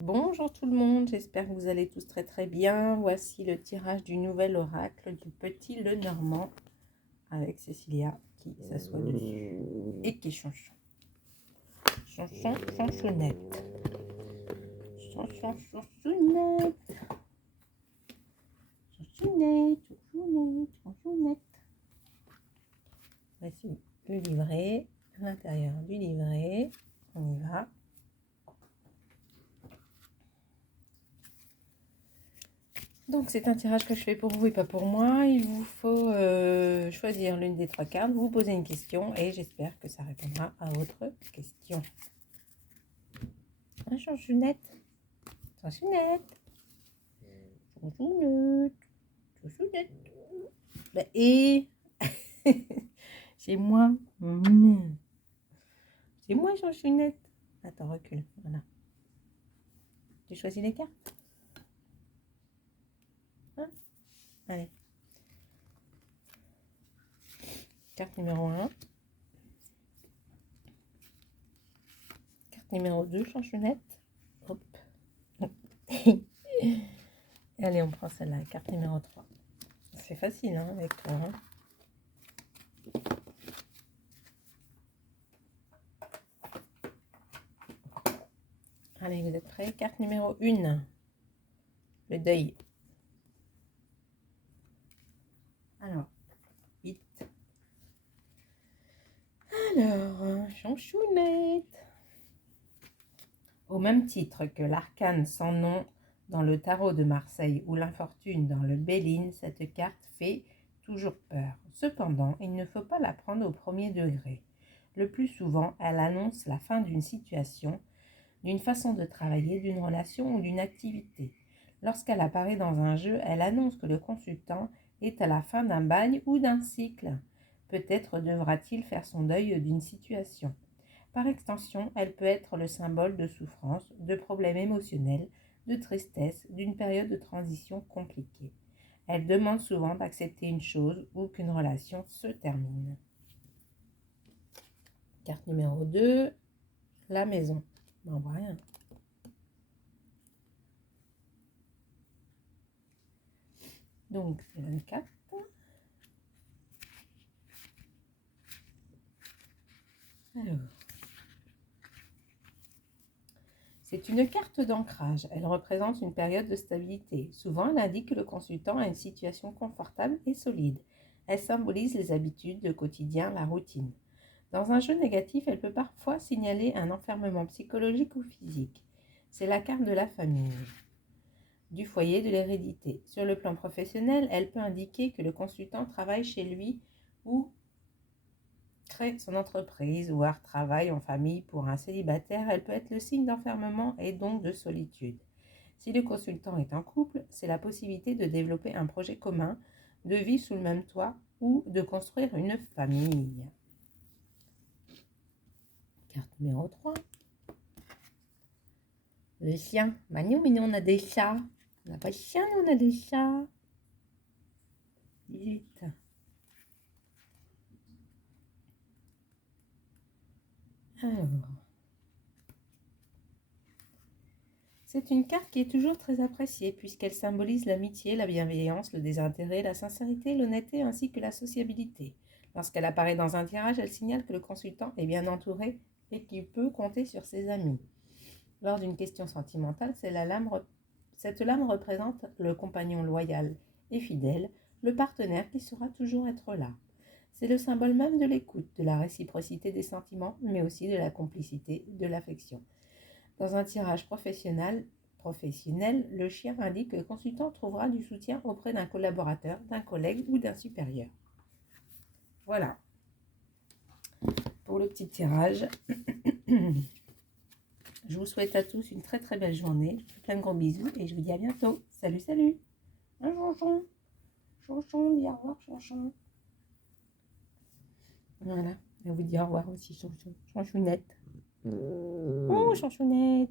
Bonjour tout le monde, j'espère que vous allez tous très très bien. Voici le tirage du nouvel oracle du Petit Lenormand avec Cécilia qui s'assoit dessus et qui chanson. Chanson, chansonnette. Chanson, chansonnette. Chansonnette, chansonnette, chansonnette. Voici le livret, à l'intérieur du livret. On y va. Donc c'est un tirage que je fais pour vous et pas pour moi. Il vous faut choisir l'une des trois cartes, vous poser une question et j'espère que ça répondra à votre question. Un chansonnette, chansonnette, chansonnette, chansonnette. Bah, et c'est moi. C'est moi chansonnette. Attends, recule. Voilà. Tu choisis les cartes, hein? Allez. Carte numéro 1. Carte numéro 2, chansonnette. Hop. Allez, on prend celle-là, carte numéro 3. C'est facile, hein, avec toi. Hein. Allez, vous êtes prêts? Carte numéro 1. Le deuil. Alors, vite. Alors, chanchounette. Au même titre que l'arcane sans nom dans le tarot de Marseille ou l'infortune dans le Béline, cette carte fait toujours peur. Cependant, il ne faut pas la prendre au premier degré. Le plus souvent, elle annonce la fin d'une situation, d'une façon de travailler, d'une relation ou d'une activité. Lorsqu'elle apparaît dans un jeu, elle annonce que le consultant est à la fin d'un bagne ou d'un cycle. Peut-être devra-t-il faire son deuil d'une situation. Par extension, elle peut être le symbole de souffrance, de problèmes émotionnels, de tristesse, d'une période de transition compliquée. Elle demande souvent d'accepter une chose ou qu'une relation se termine. Carte numéro 2, la maison. Non, rien. Donc, c'est 24. Alors, c'est une carte d'ancrage. Elle représente une période de stabilité. Souvent, elle indique que le consultant a une situation confortable et solide. Elle symbolise les habitudes, le quotidien, la routine. Dans un jeu négatif, elle peut parfois signaler un enfermement psychologique ou physique. C'est la carte de la famille, du foyer, de l'hérédité. Sur le plan professionnel, elle peut indiquer que le consultant travaille chez lui ou crée son entreprise ou travaille en famille. Pour un célibataire, elle peut être le signe d'enfermement et donc de solitude. Si le consultant est en couple, c'est la possibilité de développer un projet commun, de vivre sous le même toit ou de construire une famille. Carte numéro 3. Le chien. Bah nous, mais nous, on a des chats. On n'a pas de chien, nous, on a des chats. 18. Alors. C'est une carte qui est toujours très appréciée puisqu'elle symbolise l'amitié, la bienveillance, le désintérêt, la sincérité, l'honnêteté ainsi que la sociabilité. Lorsqu'elle apparaît dans un tirage, elle signale que le consultant est bien entouré et qu'il peut compter sur ses amis. Lors d'une question sentimentale, cette lame représente le compagnon loyal et fidèle, le partenaire qui saura toujours être là. C'est le symbole même de l'écoute, de la réciprocité des sentiments, mais aussi de la complicité, de l'affection. Dans un tirage professionnel, le chien indique que le consultant trouvera du soutien auprès d'un collaborateur, d'un collègue ou d'un supérieur. Voilà pour le petit tirage. Je vous souhaite à tous une très très belle journée. Je vous fais plein de gros bisous et je vous dis à bientôt. Salut, salut. Un chanson. Chanson, dis au revoir, chanson. Voilà. Et vous dire au revoir aussi, chanson. Chanchounette. Oh, chanchounette.